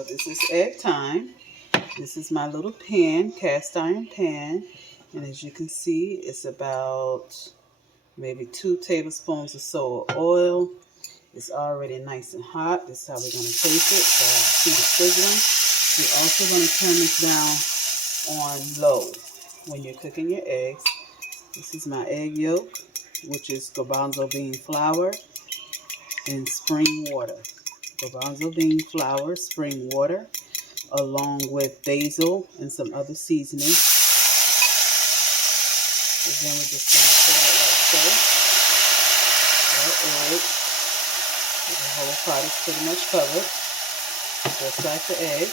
So this is egg time. This is my little pan, cast iron pan. And as you can see, it's about maybe 2 tablespoons or so of oil. It's already nice and hot. This is how we're going to taste it. So I can see the sizzling. You're also going to turn this down on low when you're cooking your eggs. This is my egg yolk, which is garbanzo bean flour and spring water. Garbanzo bean flour, spring water, along with basil and some other seasoning. And then we're just going to pour it like so. Our egg. The whole pot is pretty much covered, just like the egg.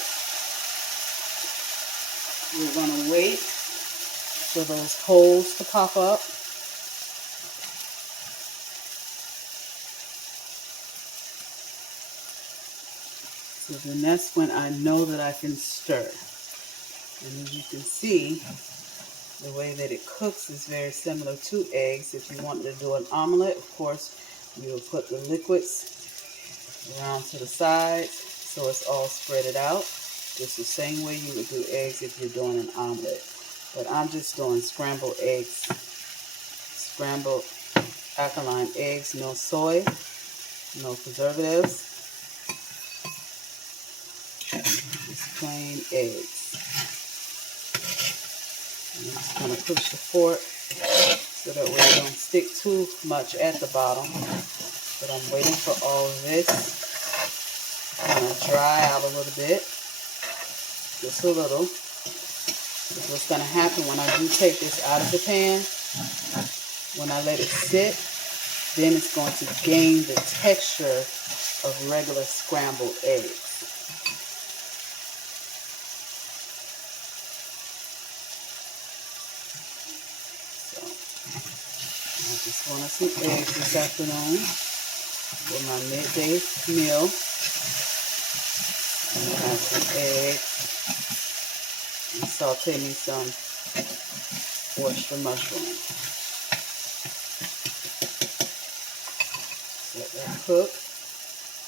We're going to wait for those holes to pop up. So then that's when I know that I can stir. And as you can see, the way that it cooks is very similar to eggs. If you wanted to do an omelet, of course, you will put the liquids around to the sides so it's all spreaded out. Just the same way you would do eggs if you're doing an omelet. But I'm just doing scrambled eggs. Scrambled alkaline eggs, no soy, no preservatives. Just plain eggs. I'm just going to push the fork so that way it don't stick too much at the bottom. But I'm waiting for all of this to kind of dry out a little bit. Just a little. Because what's going to happen when I do take this out of the pan, when I let it sit, then it's going to gain the texture of regular scrambled eggs. So, I just wanted some eggs this afternoon for my midday meal. I'm going to have some eggs and saute me some oyster mushroom. Let that cook.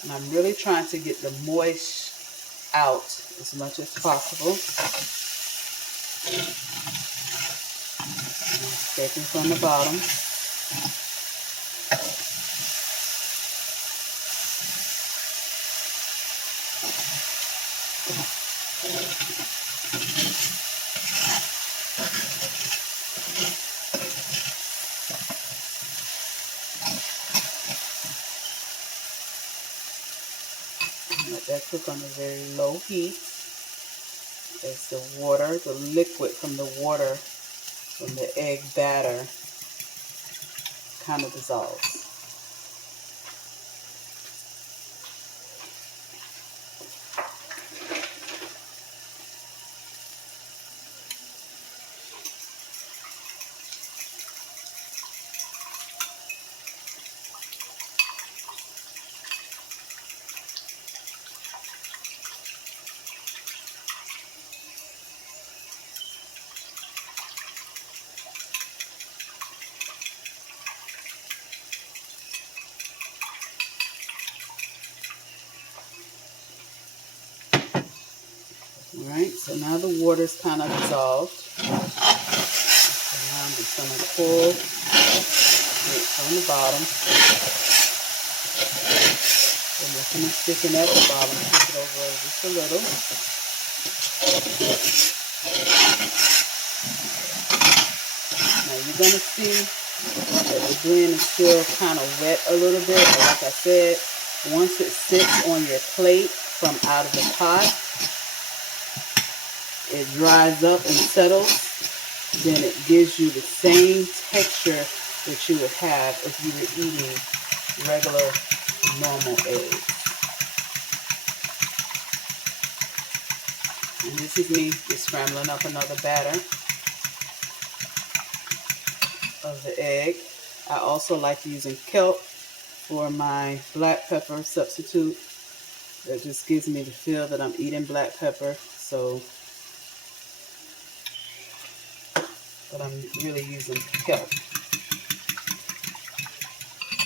And I'm really trying to get the moist out as much as possible. Taking from the bottom. Let that cook on a very low heat as the water, the liquid from the water, from the egg batter kind of dissolves. Alright, so now the water's kind of dissolved. So now I'm just going to pull it from the bottom. And nothing is sticking at the bottom. Flip it over just a little. Now you're going to see that the blend is still kind of wet a little bit. But like I said, once it sits on your plate from out of the pot, it dries up and settles, then it gives you the same texture that you would have if you were eating regular, normal eggs. And this is me just scrambling up another batter of the egg. I also like using kelp for my black pepper substitute. That just gives me the feel that I'm eating black pepper. So, but I'm really using kelp.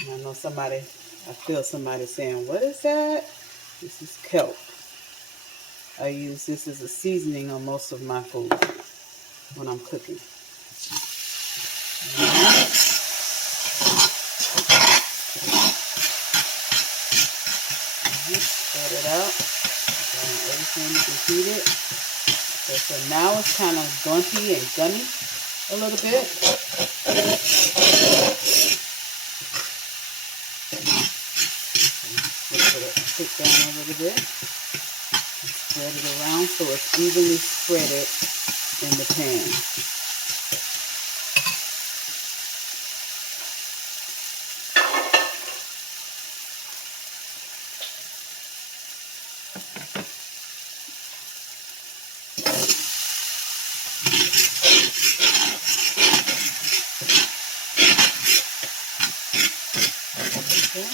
And I know I feel somebody saying, what is that? This is kelp. I use this as a seasoning on most of my food when I'm cooking. Right. Spread it out. And everything you can heat it. Okay, so now it's kind of gumpy and gummy a little bit. Put it down a little bit. Spread it around so it's evenly spreaded in the pan. Okay.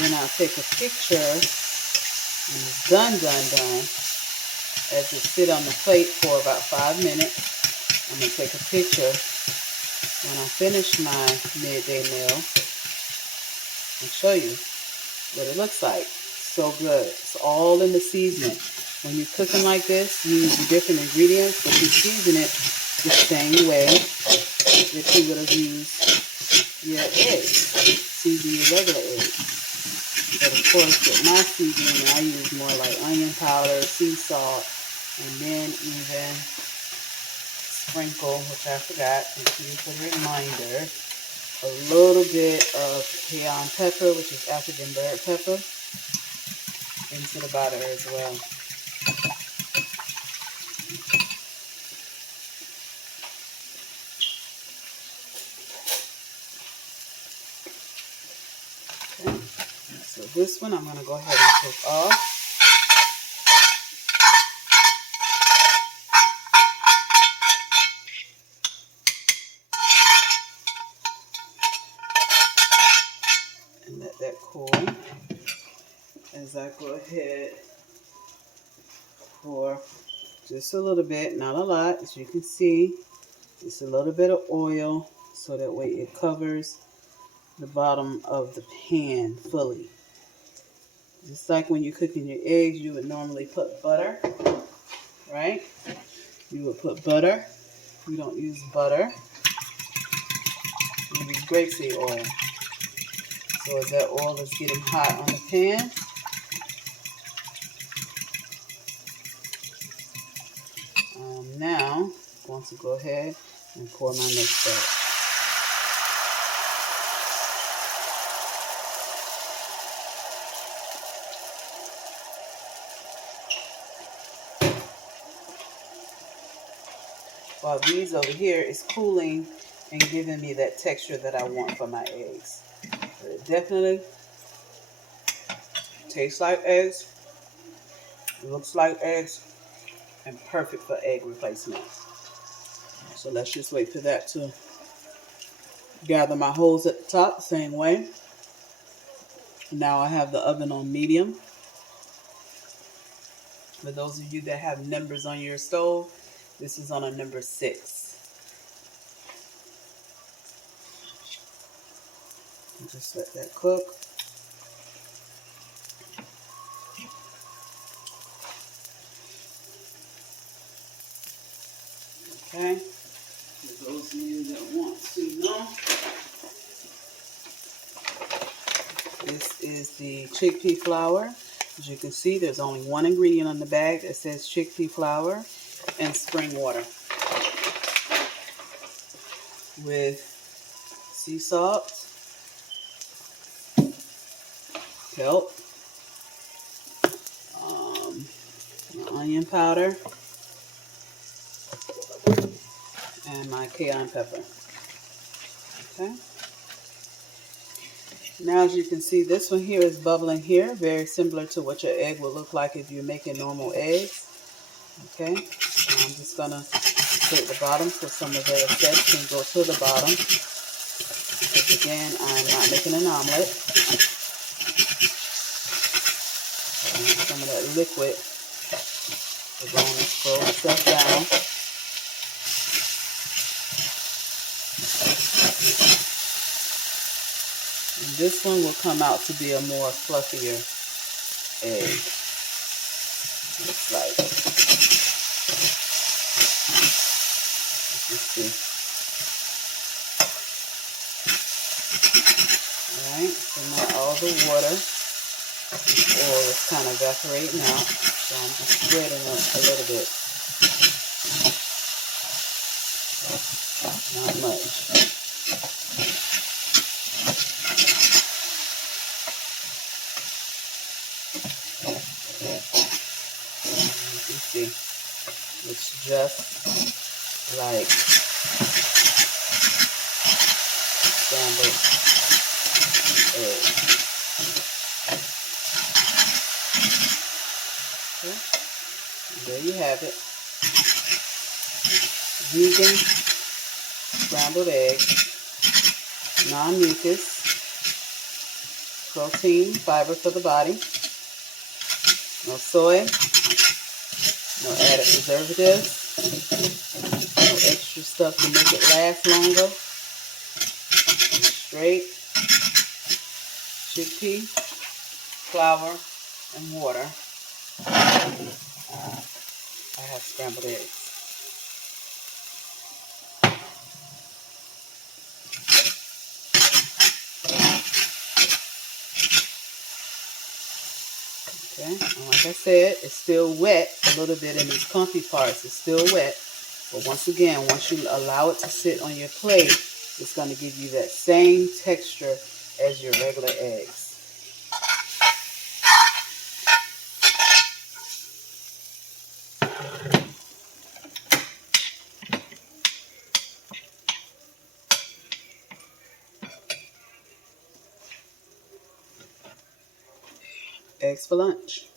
Then I'll take a picture when it's done. As it sit on the plate for about 5 minutes, I'm going to take a picture when I finish my midday meal and show you what it looks like. So good. It's all in the seasoning. When you're cooking like this, you use the different ingredients, but you season it the same way that you would have used your eggs. Season your regular eggs. But of course, with my seasoning, I use more like onion powder, sea salt, and then even sprinkle, which I forgot, thank you for the reminder, a little bit of cayenne pepper, which is African bird pepper, into the batter as well. Okay. So this one I'm going to go ahead and take off. And let that cool as I go ahead pour just a little bit, not a lot, as you can see, just a little bit of oil so that way it covers the bottom of the pan fully. Just like when you're cooking your eggs, you would normally put butter, right? You would put butter. We don't use butter. We use grapeseed oil. So as that oil is getting hot on the pan, now I'm going to go ahead and pour my next batch. While these over here is cooling and giving me that texture that I want for my eggs. But it definitely tastes like eggs, looks like eggs, and perfect for egg replacement. So let's just wait for that to gather my holes at the top the same way. Now I have the oven on medium. For those of you that have numbers on your stove, this is on a number 6. And just let that cook. Okay. For those of you that want to know, this is the chickpea flour. As you can see, there's only one ingredient on the bag that says chickpea flour and spring water with sea salt, kelp, onion powder, and my cayenne pepper. Okay. Now as you can see, this one here is bubbling here, very similar to what your egg would look like if you're making normal eggs. Okay, so I'm just going to take the bottom so some of the excess can go to the bottom. Because again, I'm not making an omelet. And some of that liquid is going to throw itself down. And this one will come out to be a more fluffier egg looks like. Let's see. Alright, so now all the water and oil is kind of evaporating out. So I'm just spreading it a little bit. Not much. You can see it's just like scrambled eggs. Okay. And there you have it. Vegan scrambled eggs, non-mucus, protein, fiber for the body, no soy, no added preservatives, no extra stuff to make it last longer, straight chickpea, flour, and water. I have scrambled eggs. Okay, and like I said, it's still wet a little bit in these comfy parts. It's still wet. But once again, once you allow it to sit on your plate, it's going to give you that same texture as your regular eggs. Eggs for lunch.